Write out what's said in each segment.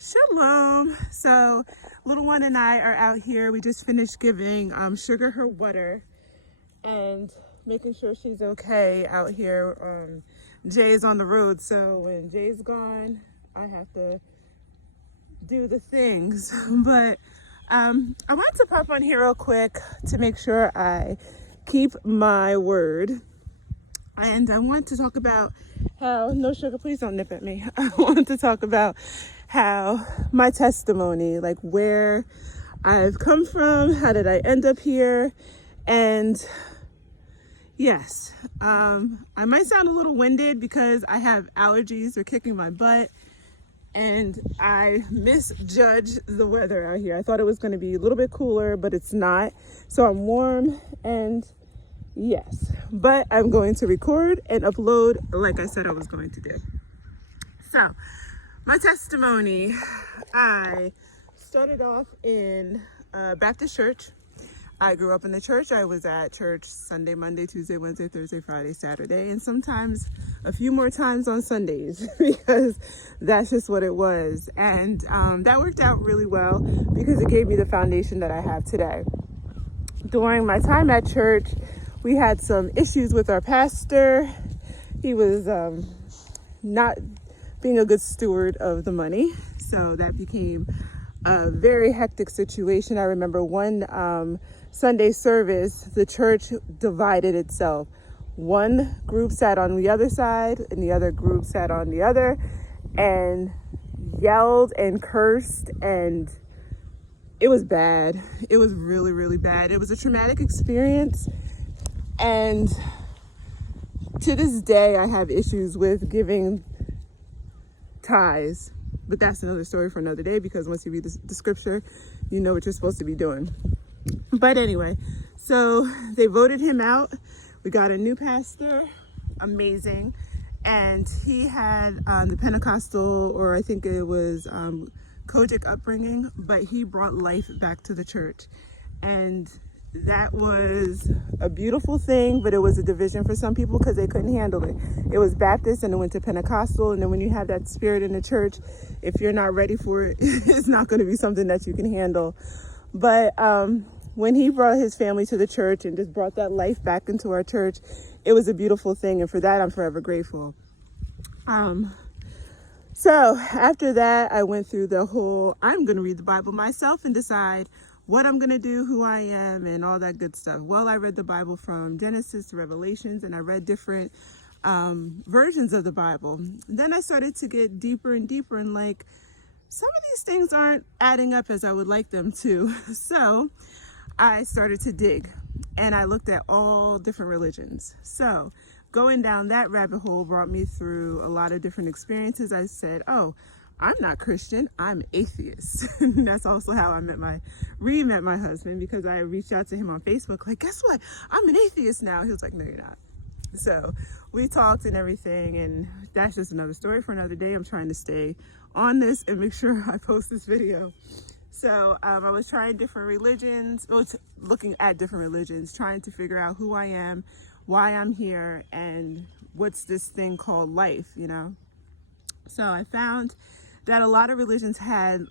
Shalom. So little one and I are out here. We just finished giving Sugar her water and making sure she's okay out here. Jay is on the road, so when Jay's gone, I have to do the things. But I wanted to pop on here real quick to make sure I keep my word. And I want to talk about how, no sugar, please don't nip at me. I want to talk about how my testimony, like where I've come from, how did I end up here? And yes, I might sound a little winded because I have allergies, they're kicking my butt. And I misjudged the weather out here. I thought it was going to be a little bit cooler, but it's not. So I'm warm and yes, but I'm going to record and upload like I said I was going to do. So my testimony, I started off in a Baptist church. I grew up in the church. I was at church Sunday, Monday, Tuesday, Wednesday, Thursday, Friday, Saturday, and sometimes a few more times on Sundays because that's just what it was. And that worked out really well because it gave me the foundation that I have today. During my time at church, we had some issues with our pastor. He was not being a good steward of the money. So that became a very hectic situation. I remember one Sunday service, the church divided itself. One group sat on the other side and the other group sat on the other and yelled and cursed, and it was bad. It was really, really bad. It was a traumatic experience. And to this day, I have issues with giving tithes, but that's another story for another day because once you read the scripture, you know what you're supposed to be doing. But anyway, so they voted him out. We got a new pastor, amazing. And he had the Pentecostal, or I think it was Kojic upbringing, but he brought life back to the church. And that was a beautiful thing, but it was a division for some people because they couldn't handle it. It was Baptist and it went to Pentecostal. And then when you have that spirit in the church, if you're not ready for it, it's not going to be something that you can handle. But when he brought his family to the church and just brought that life back into our church, it was a beautiful thing. And for that, I'm forever grateful. So after that, I went through the whole, I'm going to read the Bible myself and decide what I'm going to do, who I am, and all that good stuff. Well, I read the Bible from Genesis to Revelations, and I read different versions of the Bible. Then I started to get deeper and deeper, and like, some of these things aren't adding up as I would like them to. So I started to dig, and I looked at all different religions. So going down that rabbit hole brought me through a lot of different experiences. I said, oh, I'm not Christian, I'm atheist. And that's also how I met my husband, because I reached out to him on Facebook, like, guess what? I'm an atheist now. He was like, no, you're not. So we talked and everything, and that's just another story for another day. I'm trying to stay on this and make sure I post this video. So I was trying different religions, looking at different religions, trying to figure out who I am, why I'm here, and what's this thing called life, you know? So I found that a lot of religions had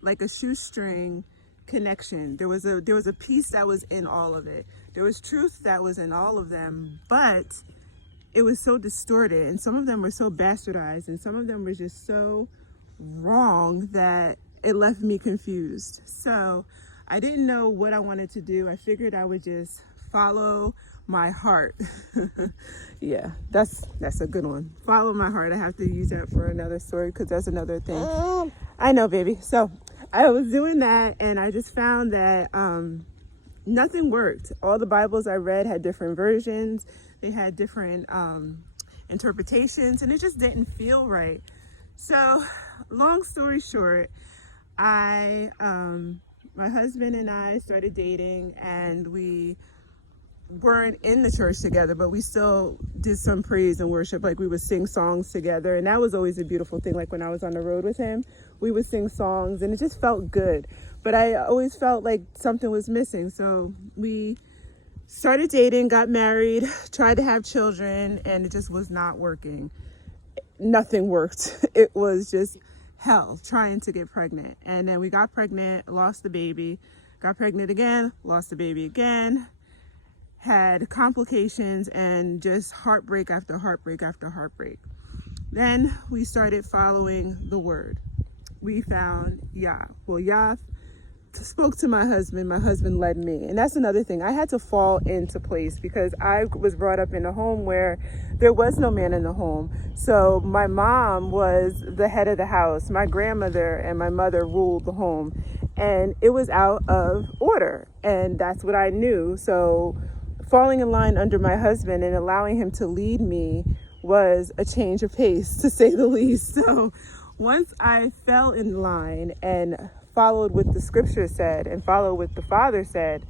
like a shoestring connection. There was a piece that was in all of it. There was truth that was in all of them, but it was so distorted, and some of them were so bastardized, and some of them were just so wrong that it left me confused. So I didn't know what I wanted to do. I figured I would just follow my heart. Yeah, that's a good one. Follow my heart. I have to use that for another story because that's another thing. I know, baby. So I was doing that, and I just found that nothing worked. All the Bibles I read had different versions. They had different interpretations, and it just didn't feel right. So long story short, my husband and I started dating, and we weren't in the church together, but we still did some praise and worship. Like, we would sing songs together, and that was always a beautiful thing. Like, when I was on the road with him, we would sing songs, and it just felt good. But I always felt like something was missing. So we started dating, got married, tried to have children, and it just was not working. Nothing worked. It was just hell trying to get pregnant. And then we got pregnant, lost the baby, got pregnant again, lost the baby again, had complications, and just heartbreak after heartbreak after heartbreak. Then we started following the word. We found Yah. Well, Yah spoke to my husband led me. And that's another thing. I had to fall into place because I was brought up in a home where there was no man in the home. So my mom was the head of the house. My grandmother and my mother ruled the home. And it was out of order. And that's what I knew. So falling in line under my husband and allowing him to lead me was a change of pace, to say the least. So once I fell in line and followed what the scripture said and followed what the Father said,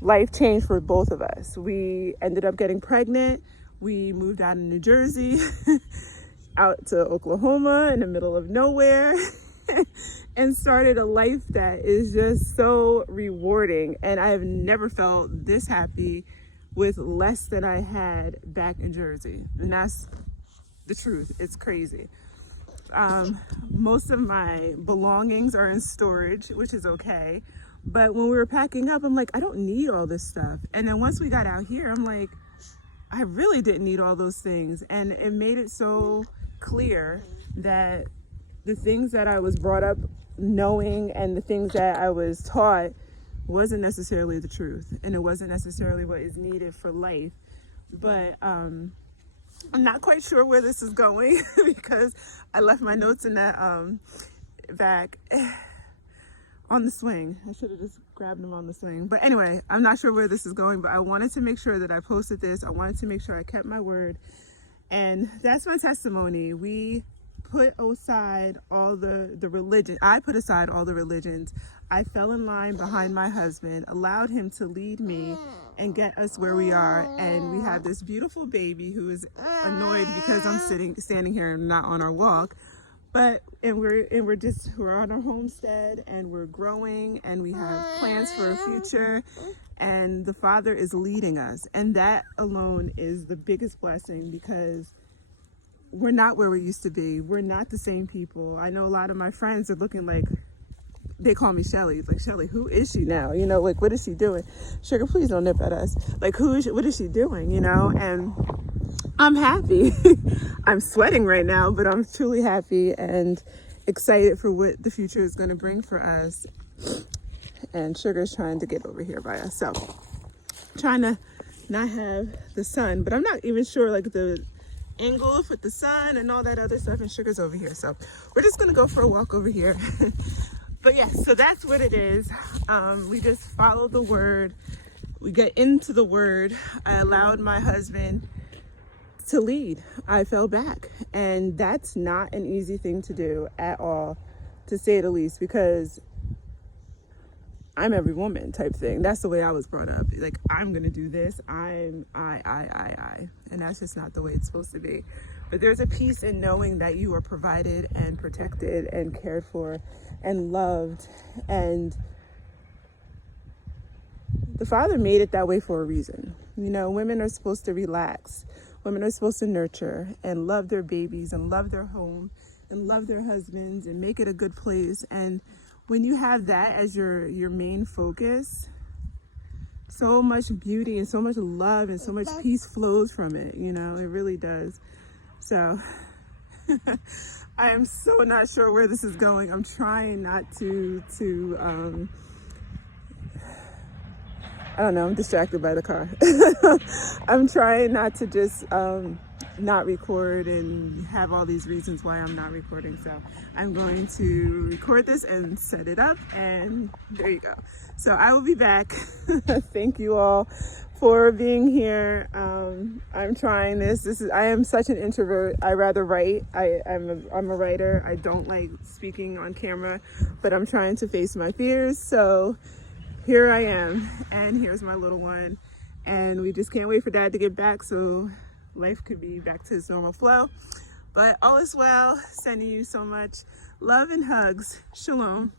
life changed for both of us. We ended up getting pregnant. We moved out of New Jersey out to Oklahoma in the middle of nowhere and started a life that is just so rewarding. And I have never felt this happy with less than I had back in Jersey. And that's the truth. It's crazy. Most of my belongings are in storage, which is okay. But when we were packing up, I'm like, I don't need all this stuff. And then once we got out here, I'm like, I really didn't need all those things. And it made it so clear that the things that I was brought up knowing and the things that I was taught wasn't necessarily the truth. And it wasn't necessarily what is needed for life. But I'm not quite sure where this is going because I left my notes in that bag on the swing. I should have just grabbed them on the swing. But anyway, I'm not sure where this is going, but I wanted to make sure that I posted this. I wanted to make sure I kept my word. And that's my testimony. We put aside all the religion. I put aside all the religions. I fell in line behind my husband, allowed him to lead me and get us where we are. And we have this beautiful baby who is annoyed because I'm standing here and not on our walk. But we're on our homestead and we're growing and we have plans for a future, and the Father is leading us. And that alone is the biggest blessing because we're not where we used to be. We're not the same people. I know a lot of my friends are looking like, they call me Shelly. It's like, Shelly, who is she now? You know, like, what is she doing? Sugar, please don't nip at us. Like, what is she doing? You know, and I'm happy. I'm sweating right now, but I'm truly happy and excited for what the future is going to bring for us. And Sugar's trying to get over here by us. So, trying to not have the sun, but I'm not even sure, like, the angle with the sun and all that other stuff, and Sugar's over here. So, we're just going to go for a walk over here. But yeah, so that's what it is. We just follow the word. We get into the word. I allowed my husband to lead. I fell back. And that's not an easy thing to do at all, to say the least, because I'm every woman type thing. That's the way I was brought up. Like, I'm going to do this. I. And that's just not the way it's supposed to be. But there's a peace in knowing that you are provided and protected and cared for and loved. And the Father made it that way for a reason. You know, women are supposed to relax. Women are supposed to nurture and love their babies and love their home and love their husbands and make it a good place. And when you have that as your main focus, so much beauty and so much love and so much peace flows from it. You know, it really does. So I am so not sure where this is going. I'm trying not to I don't know, I'm distracted by the car. I'm trying not to just not record and have all these reasons why I'm not recording. So I'm going to record this and set it up, and there you go. So I will be back. Thank you all for being here. I'm trying this. I am such an introvert. I rather write. I'm a writer. I don't like speaking on camera, but I'm trying to face my fears. So here I am, and here's my little one, and we just can't wait for Dad to get back so life could be back to its normal flow. But all is well. Sending you so much love and hugs. Shalom.